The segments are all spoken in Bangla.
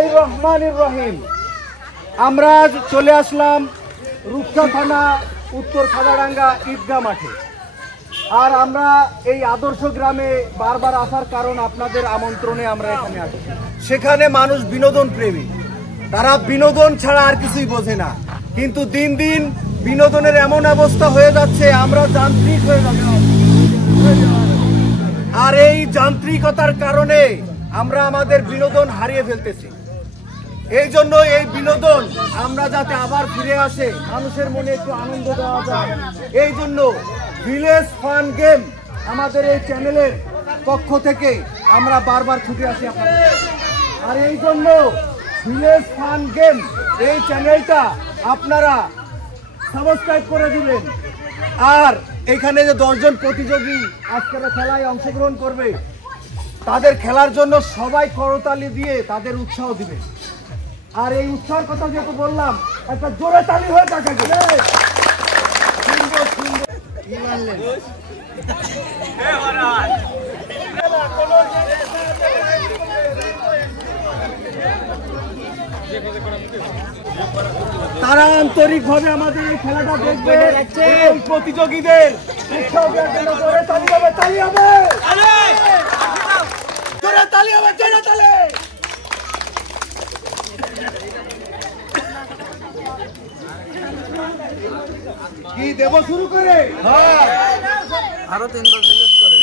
বিসমিল্লাহির রহমানির রহিম। আমরা চলে আসলাম রূপসা থানা উত্তর খাদাডাঙ্গা ঈদগাহ মাঠে। আর আমরা এই আদর্শ গ্রামে বারবার আসার কারণ আপনাদের আমন্ত্রণে আমরা এখানে আসছি। সেখানে মানুষ বিনোদন প্রেমী, তারা বিনোদন ছাড়া আর কিছুই বোঝে না। কিন্তু দিন দিন বিনোদনের এমন অবস্থা হয়ে যাচ্ছে, আমরা যান্ত্রিক হয়ে যাচ্ছি। আর এই যান্ত্রিকতার কারণে আমরা আমাদের বিনোদন হারিয়ে ফেলতেছি। এই জন্য এই বিনোদন আমরা যাতে আবার ফিরে আসে, মানুষের মনে একটু আনন্দ দেওয়া যায়, এই জন্য ভিলেজ ফান গেম আমাদের এই চ্যানেলের পক্ষ থেকে আমরা বারবার ছুটে আসি আপনাদের। আর এই জন্য ভিলেজ ফান গেম এই চ্যানেলটা আপনারা সাবস্ক্রাইব করে দিবেন। আর এখানে যে 10 জন প্রতিযোগী আজকের খেলায় অংশগ্রহণ করবে, তাদের খেলার জন্য সবাই করতালি দিয়ে তাদের উৎসাহ দিবে। আর এই উৎসাহের কথা যেহেতু বললাম, একটা জোরে তালি হয়ে থাকে। সুন্দর সুন্দর তারা আন্তরিকভাবে আমাদের এই খেলাটা দেখবে। প্রতিযোগীদের উৎসাহ দেওয়ার জন্য জোরে তালি হবে, তালি হবে, জোরে তালি হবে, জোরে তালি। কি দেব শুরু করে? আরো 3 বার জিজ্ঞেস করেন।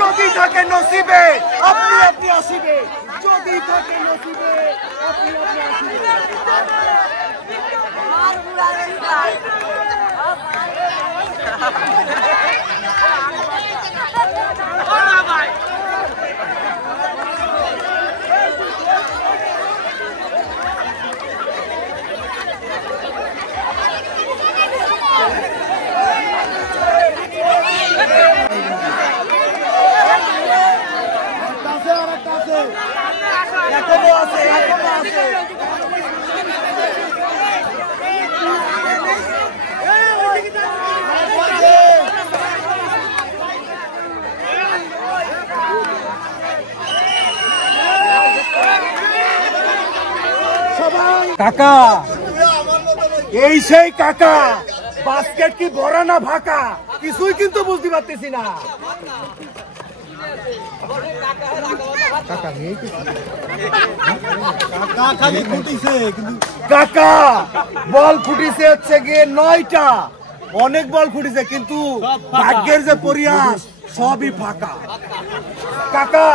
যদি থাকে নসিবে আপনি আপনি আসিবে, যদি থাকে নসিবে আপনি আপনি আসিবে। কাকা, এই সেই কাকা, বাস্কেট কি ভরা না ফাঁকা কিছুই কিন্তু বুঝতে পারতেছি না। কাকা বল ফুটিছে হচ্ছে গিয়ে 9টা, অনেক বল ফুটিছে, কিন্তু ভাগ্যের যে পরিহাস সবই ফাঁকা। কাকা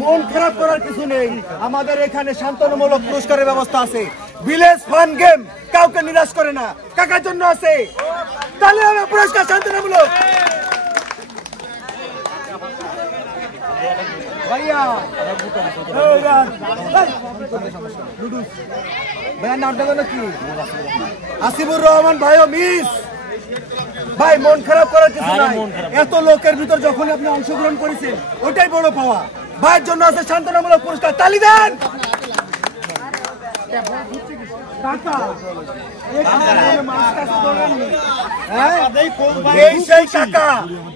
মন খারাপ করার কিছু নেই, আমাদের এখানে শান্তনামূলক পুরস্কারের ব্যবস্থা আছে। ভিলেজ ফান গেম কাউকে নিরাশ করে না, কাকার জন্য আছে। তাহলে হবে পুরস্কার শান্তনামূলক। ভাইয়া ভাইয়া নামটা হলো কি? আসিফুর রহমান ভাইও মিস। ভাই মন খারাপ করার কিছু নাই, এত লোকের ভিতর যখন আপনি অংশগ্রহণ করেছেন ওটাই বড় পাওয়া। ভাইয়ের জন্য আছে সান্ত্বনামূলক পুরস্কার, তালি দেন। এই সেই টাকা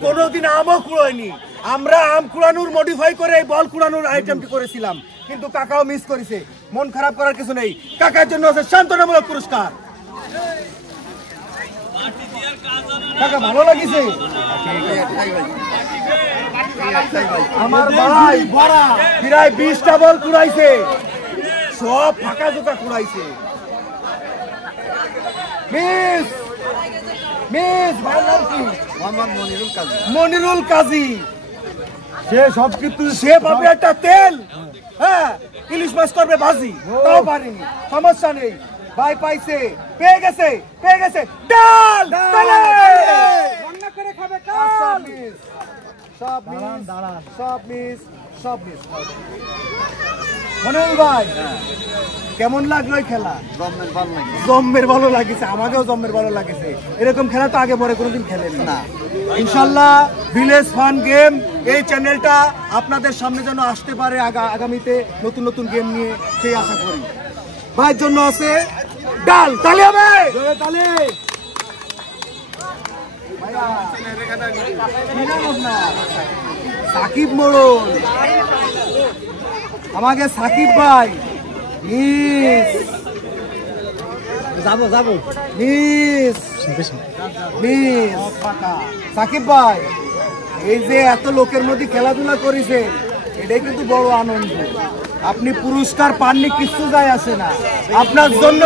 কোনোদিন আমও কুড়ায়নি। আমরা আম কুড়ানোর মডিফাই করে বল কুড়ানোর আইটেমটি করেছিলাম, কিন্তু কাকাও মিস করেছে। মন খারাপ করার কিছু নেই, কাকার জন্য আছে সান্ত্বনামূলক পুরস্কার। কাকা ভালো লাগিছে? আমার ভাই প্রায় 20টা বল কুড়াইছে, সব ফাঁকা জোকা কুড়াইছে। মিস মিস ভাই নাম কি? মনিরুল কাজী। সে সব কিছু, সে পাবে একটা তেল, হ্যাঁ ইলিশ মাছ করবে ভাজি, তাও পারিনি। সমস্যা নেই, ভাই পাইছে, পেয়ে গেছে ডাল। রান্না করে খাবে কাল। সব মিস। মনিরুল ভাই কেমন লাগলো এই খেলা? জম্মের ভালো লাগছে, আমাকেও জম্মের ভালো লাগছে। এরকম খেলা তো আগে পরে কোনোদিন খেলেন না। ইনশাল্লাহ ভিলেজ ফান গেম এই চ্যানেলটা আপনাদের সামনে যেন আসতে পারে আগামীতে নতুন নতুন গেম নিয়ে, সেই আশা করি। ভাইয়ের জন্য আছে ডাল। তালি হবে, তালি। সাকিব মোড়ল, আমাকে সাকিব ভাই মিস। সাকিব ভাই এই যে এত লোকের মধ্যে খেলাধুলা করেছে, এটাই কিন্তু বড় আনন্দ। আপনি পুরস্কার পাননি, কিছু যায় আসে না। আপনার জন্য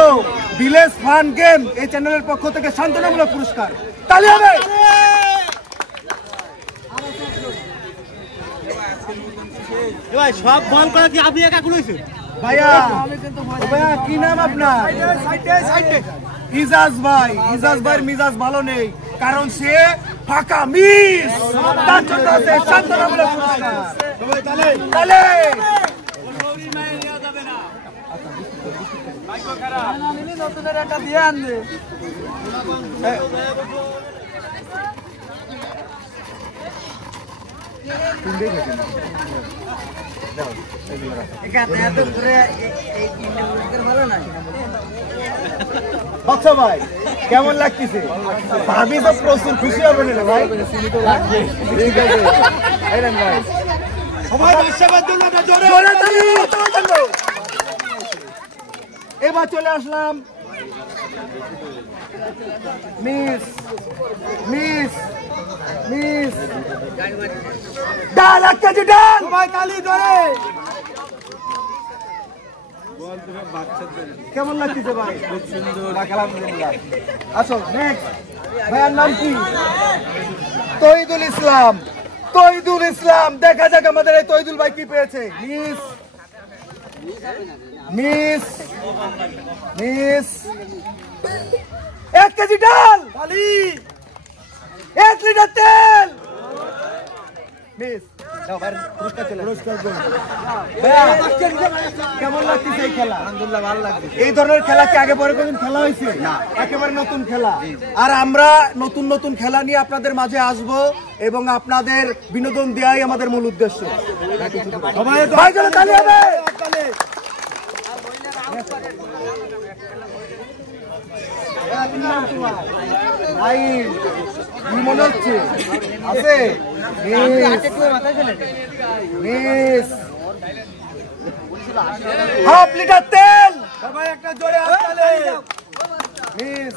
ভিলেজ ফান গেম এই চ্যানেলের পক্ষ থেকে সান্ত্বনামূলক পুরস্কার। তালি হবে। সব বল করে কি আপনি একা খুলেছেন? ভাইয়া কি নাম আপনার? ইজাজ ভাই। ইজাজ ভাইয়ের মিজাজ ভালো নেই, কারণ সে ফাঁকা মিস। তার জন্য আছে সান্ত্বনামূলক পুরস্কার। তালে নতুনের একটা দিয়ে আনবে। বাচ্চা ভাই কেমন লাগতেছে? ভাবি তো প্রচুর খুশি হবে না ভাই। ঠিক আছে ভাই, এবার চলে আসলাম মিস ডাল। 1 কেজি ডাল ভাই, তালি ধরে। কেমন লাগতেছে ভাই? খুব সুন্দর, আলহামদুলিল্লাহ। আসো নেক্সট। ভাইয়ের নাম কি? তহিদুল ইসলাম। দেখা যাক আমাদের এই তহিদুল ভাই কি পেয়েছে। মিস 1 কেজি ডাল, 1 লিটার তেল। মিস কেমন লাগতেছে এই খেলা? আলহামদুলিল্লাহ ভালো লাগছে। এই ধরনের খেলা কি আগে পরে কোনদিন খেলা হয়েছে না? একেবারে নতুন খেলা। আর আমরা নতুন খেলা নিয়ে আপনাদের মাঝে আসব এবং আপনাদের বিনোদন দেওয়াই আমাদের মূল উদ্দেশ্য। ভাই চলে তালি হবে। ভাই কি মনে হচ্ছে? আছে মিস 1/2 লিটার তেল। সবাই একটা জোরে হাততালি। মিস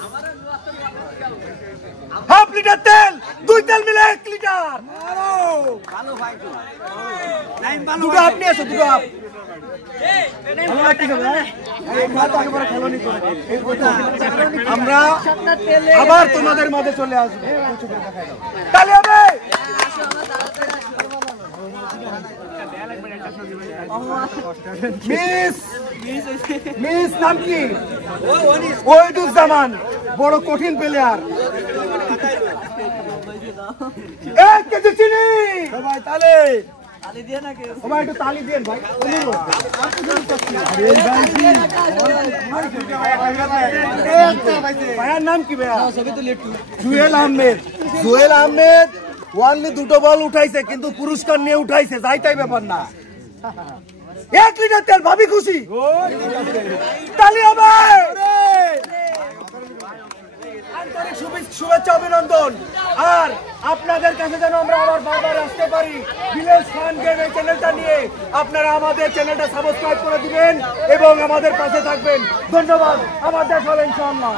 1/2 লিটার তেল, 2 তেল মিলে 1 লিটার। দুটো আপনি আসো, দুটো আপ। আমরা আবার তোমাদের মাঝে চলে আসবো। তালি হবে। মিস নাম কি? ওয়াহিদুজ্জামান, বড় কঠিন প্লেয়ার। 1 কেজি চিনি। সবাই তালে। ও ভাই একটু তালি দেন ভাই, অনুরোধ। ভাইয়ার নাম কি ভাইয়া? জুয়েল আহমেদ। জুয়েল আহমেদ ওয়ানলি 2টো বল উঠাইছে, কিন্তু পুরস্কার নিয়ে উঠাইছে, যাই তাই ব্যাপার না। 1 লিটার তেল, ভাবি খুশি, তালি হবে। আন্তরিক শুভেচ্ছা, অভিনন্দন। আর আপনাদের কাছে যেন আমরা আবার বারবার আসতে পারি ভিলেজ ফান গেম এই চ্যানেলটা নিয়ে, আপনারা আমাদের চ্যানেলটা সাবস্ক্রাইব করে দিবেন এবং আমাদের পাশে থাকবেন। ধন্যবাদ। আমার দেখা হবে ইনশাআল্লাহ।